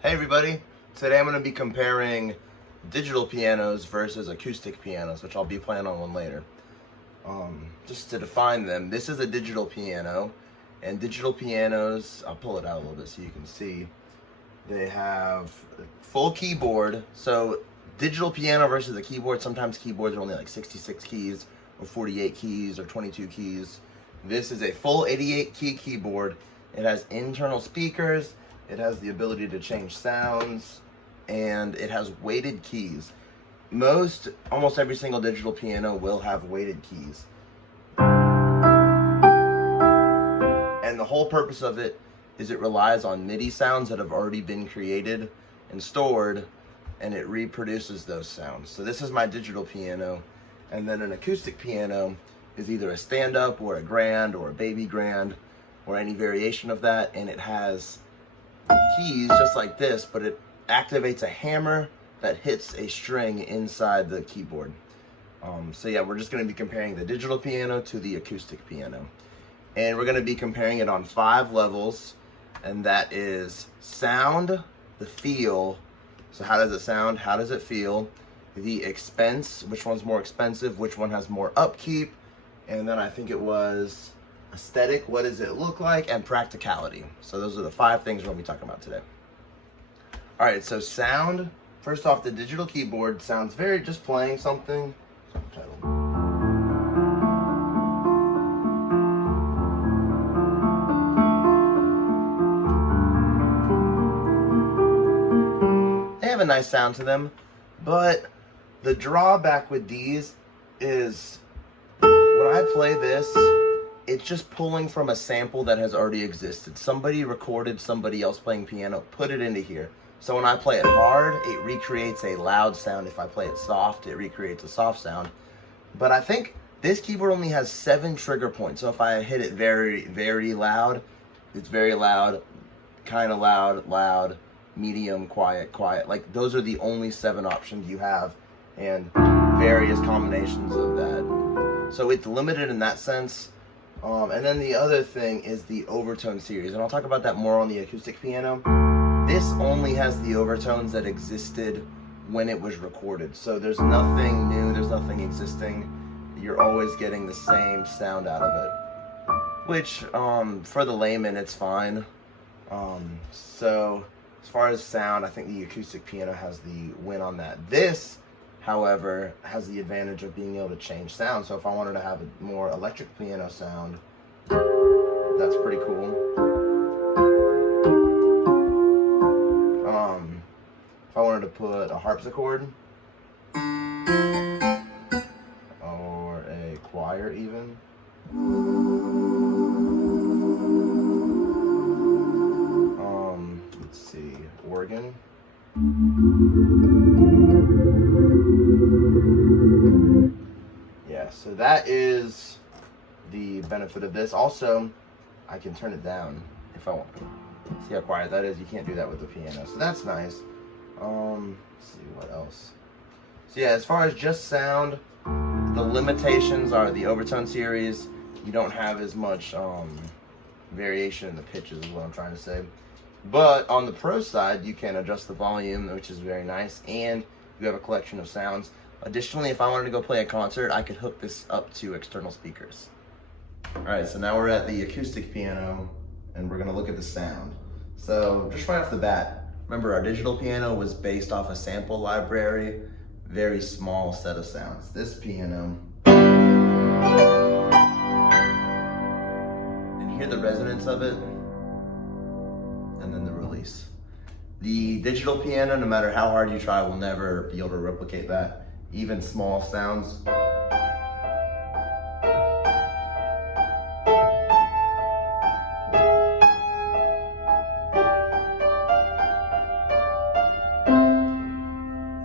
Hey everybody, today I'm going to be comparing digital pianos versus acoustic pianos, which I'll be playing on one later. Just to define them, this is a digital piano, and digital pianos, I'll pull it out a little bit so you can see, they have a full keyboard. So digital piano versus a keyboard, sometimes keyboards are only like 66 keys or 48 keys or 22 keys. This is a full 88 key keyboard. It has internal speakers. It has the ability to change sounds, and it has weighted keys. Almost every single digital piano will have weighted keys. And the whole purpose of it is it relies on MIDI sounds that have already been created and stored, and it reproduces those sounds. So this is my digital piano, and then an acoustic piano is either a stand-up or a grand or a baby grand or any variation of that, and it has keys just like this, but it activates a hammer that hits a string inside the keyboard. So yeah, we're just going to be comparing the digital piano to the acoustic piano, and we're going to be comparing it on 5 levels, and that is sound, the feel, so how does it sound, how does it feel, the expense, which one's more expensive, which one has more upkeep, and then I think it was aesthetic, what does it look like, and practicality. So those are the 5 things we're going to be talking about today. All right, so sound. First off, the digital keyboard sounds very just playing something. They have a nice sound to them, but the drawback with these is when I play this, it's just pulling from a sample that has already existed. Somebody recorded somebody else playing piano, put it into here. So when I play it hard, it recreates a loud sound. If I play it soft, it recreates a soft sound. But I think this keyboard only has 7 trigger points. So if I hit it very, very loud, it's very loud, kind of loud, loud, medium, quiet, quiet. Like those are the only 7 options you have, and various combinations of that. So it's limited in that sense. And then the other thing is the overtone series, and I'll talk about that more on the acoustic piano. This only has the overtones that existed when it was recorded, so there's nothing new, there's nothing existing. You're always getting the same sound out of it, which for the layman it's fine. So as far as sound, I think the acoustic piano has the win on that. This, however, has the advantage of being able to change sound. So if I wanted to have a more electric piano sound, that's pretty cool. If I wanted to put a harpsichord or a choir even. Let's see, organ. Yeah, so that is the benefit of this. Also, I can turn it down if I want to. See how quiet that is? You can't do that with the piano, so that's nice. Let's see what else. So yeah, as far as just sound, the limitations are the overtone series. You don't have as much variation in the pitches is what I'm trying to say. But on the pro side, you can adjust the volume, which is very nice, and you have a collection of sounds. Additionally, if I wanted to go play a concert, I could hook this up to external speakers. All right, so now we're at the acoustic piano, and we're gonna look at the sound. So just right off the bat, remember our digital piano was based off a sample library, very small set of sounds. This piano, and you hear the resonance of it, and then the release. The digital piano, no matter how hard you try, will never be able to replicate that. Even small sounds.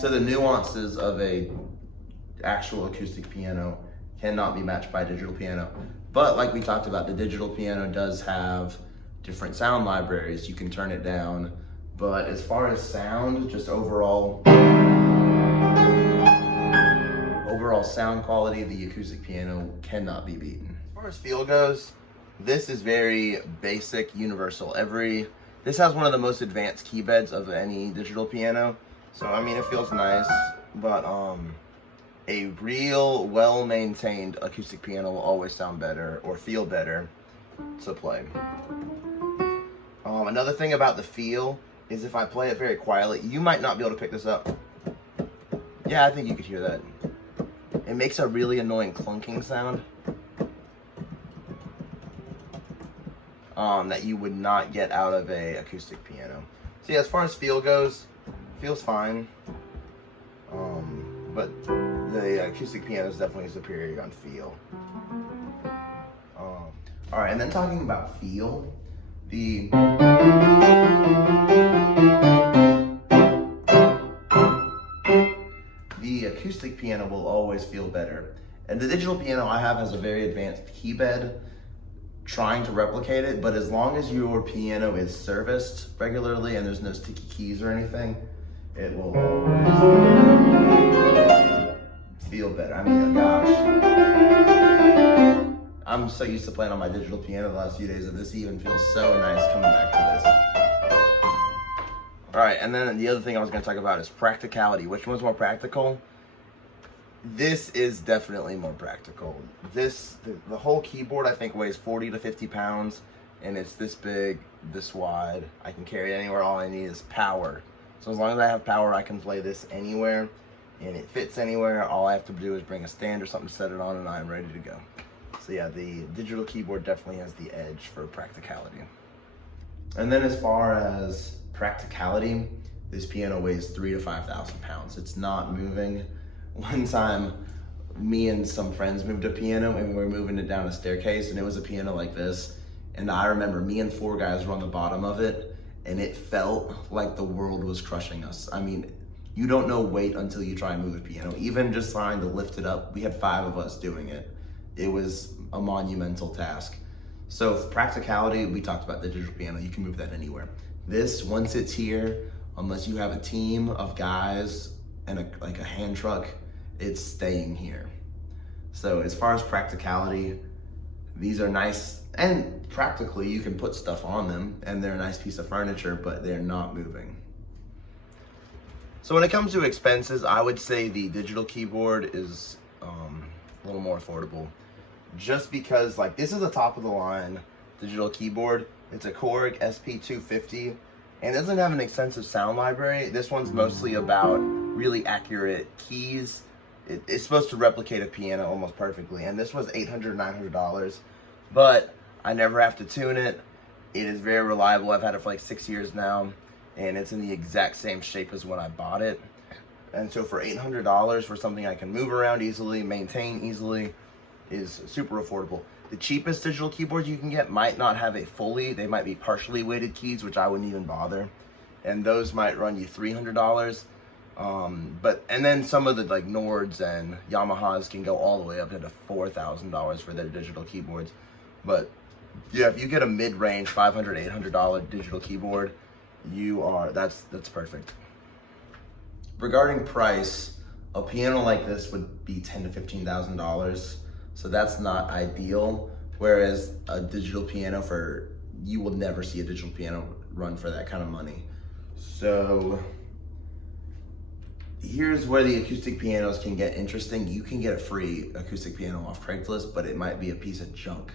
So the nuances of a actual acoustic piano cannot be matched by a digital piano. But like we talked about, the digital piano does have different sound libraries. You can turn it down. But as far as sound, just overall sound quality, the acoustic piano cannot be beaten. As far as feel goes, this is very basic, universal. Every This has one of the most advanced key beds of any digital piano. So, I mean, it feels nice, but a real well-maintained acoustic piano will always sound better or feel better to play. Another thing about the feel is if I play it very quietly, you might not be able to pick this up. Yeah, I think you could hear that. It makes a really annoying clunking sound that you would not get out of a acoustic piano. So yeah, as far as feel goes, feels fine. But the acoustic piano is definitely superior on feel. All right, and then talking about feel, the acoustic piano will always feel better. And the digital piano I have has a very advanced keybed, trying to replicate it, but as long as your piano is serviced regularly and there's no sticky keys or anything, it will always feel better. I mean, gosh. I'm so used to playing on my digital piano the last few days that this even feels so nice coming back to this. All right, and then the other thing I was gonna talk about is practicality. Which one's more practical? This is definitely more practical. The whole keyboard I think weighs 40 to 50 pounds, and it's this big, this wide. I can carry it anywhere. All I need is power. So as long as I have power, I can play this anywhere, and it fits anywhere. All I have to do is bring a stand or something, set it on, and I'm ready to go. So yeah, the digital keyboard definitely has the edge for practicality. And then as far as practicality, this piano weighs 3,000 to 5,000 pounds. It's not moving. One time, me and some friends moved a piano and we were moving it down a staircase, and it was a piano like this. And I remember me and 4 guys were on the bottom of it, and it felt like the world was crushing us. I mean, you don't know weight until you try and move a piano. Even just trying to lift it up, we had 5 of us doing it. It was a monumental task. So for practicality, we talked about the digital piano. You can move that anywhere. This, once it's here, unless you have a team of guys and like a hand truck, it's staying here. So as far as practicality, these are nice, and practically you can put stuff on them and they're a nice piece of furniture, but they're not moving. So when it comes to expenses, I would say the digital keyboard is a little more affordable, just because like this is a top of the line digital keyboard. It's a Korg SP250 and it doesn't have an extensive sound library. This one's mostly about really accurate keys. It's supposed to replicate a piano almost perfectly, and this was $800, $900, but I never have to tune it. It is very reliable. I've had it for like 6 years now, and it's in the exact same shape as when I bought it. And so for $800 for something I can move around easily, maintain easily, is super affordable. The cheapest digital keyboards you can get might not have a they might be partially weighted keys, which I wouldn't even bother. And those might run you $300. And then some of the like Nords and Yamahas can go all the way up into $4,000 for their digital keyboards. But yeah, if you get a mid-range $500, $800 digital keyboard, that's perfect. Regarding price, a piano like this would be $10,000 to $15,000. So that's not ideal. Whereas a digital piano you will never see a digital piano run for that kind of money. So here's where the acoustic pianos can get interesting. You can get a free acoustic piano off Craigslist, but it might be a piece of junk.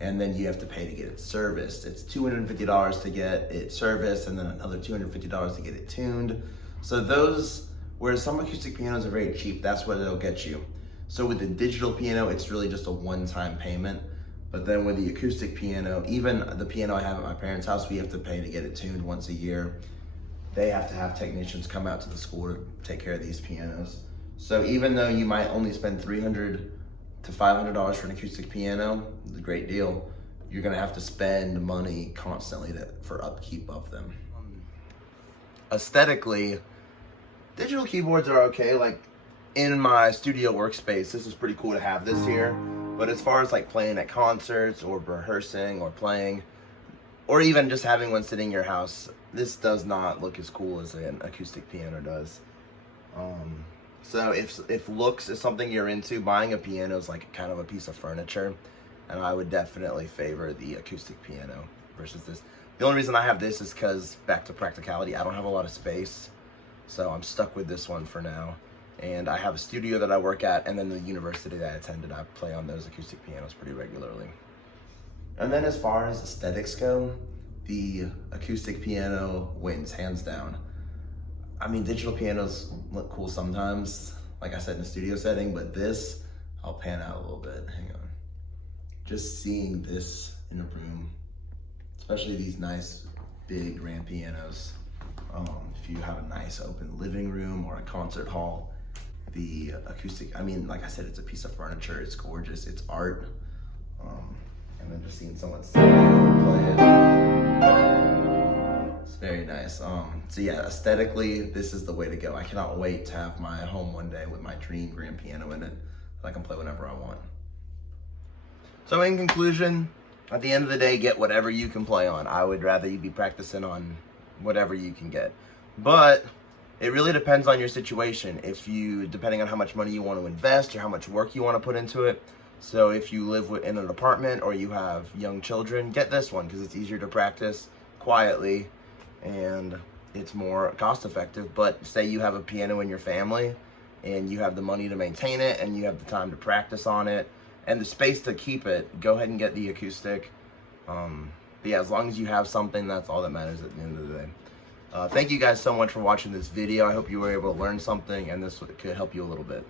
And then you have to pay to get it serviced. It's $250 to get it serviced, and then another $250 to get it tuned. So whereas some acoustic pianos are very cheap, that's where they'll get you. So with the digital piano, it's really just a one-time payment. But then with the acoustic piano, even the piano I have at my parents' house, we have to pay to get it tuned once a year. They have to have technicians come out to the school to take care of these pianos. So even though you might only spend $300 to $500 for an acoustic piano, it's a great deal, you're gonna have to spend money constantly for upkeep of them. Aesthetically, digital keyboards are okay. Like in my studio workspace, this is pretty cool to have this here. But as far as like playing at concerts or rehearsing or playing, or even just having one sitting in your house, this does not look as cool as an acoustic piano does. So if looks is something you're into, buying a piano is like kind of a piece of furniture, and I would definitely favor the acoustic piano versus this. The only reason I have this is because, back to practicality, I don't have a lot of space. So I'm stuck with this one for now. And I have a studio that I work at, and then the university that I attended, I play on those acoustic pianos pretty regularly. And then as far as aesthetics go, the acoustic piano wins, hands down. I mean, digital pianos look cool sometimes, like I said, in a studio setting, but this, I'll pan out a little bit, hang on. Just seeing this in a room, especially these nice big grand pianos. If you have a nice open living room or a concert hall, the acoustic, I mean, like I said, it's a piece of furniture, it's gorgeous, it's art. And then just seeing someone sit and play it, it's very nice. So yeah, aesthetically, this is the way to go. I cannot wait to have my home one day with my dream grand piano in it that I can play whenever I want. So in conclusion, at the end of the day, get whatever you can play on. I would rather you be practicing on whatever you can get. But it really depends on your situation. Depending on how much money you want to invest or how much work you want to put into it. So if you live in an apartment or you have young children, get this one because it's easier to practice quietly and it's more cost effective. But say you have a piano in your family and you have the money to maintain it and you have the time to practice on it and the space to keep it, go ahead and get the acoustic. But yeah, as long as you have something, that's all that matters at the end of the day. Thank you guys so much for watching this video. I hope you were able to learn something and this could help you a little bit.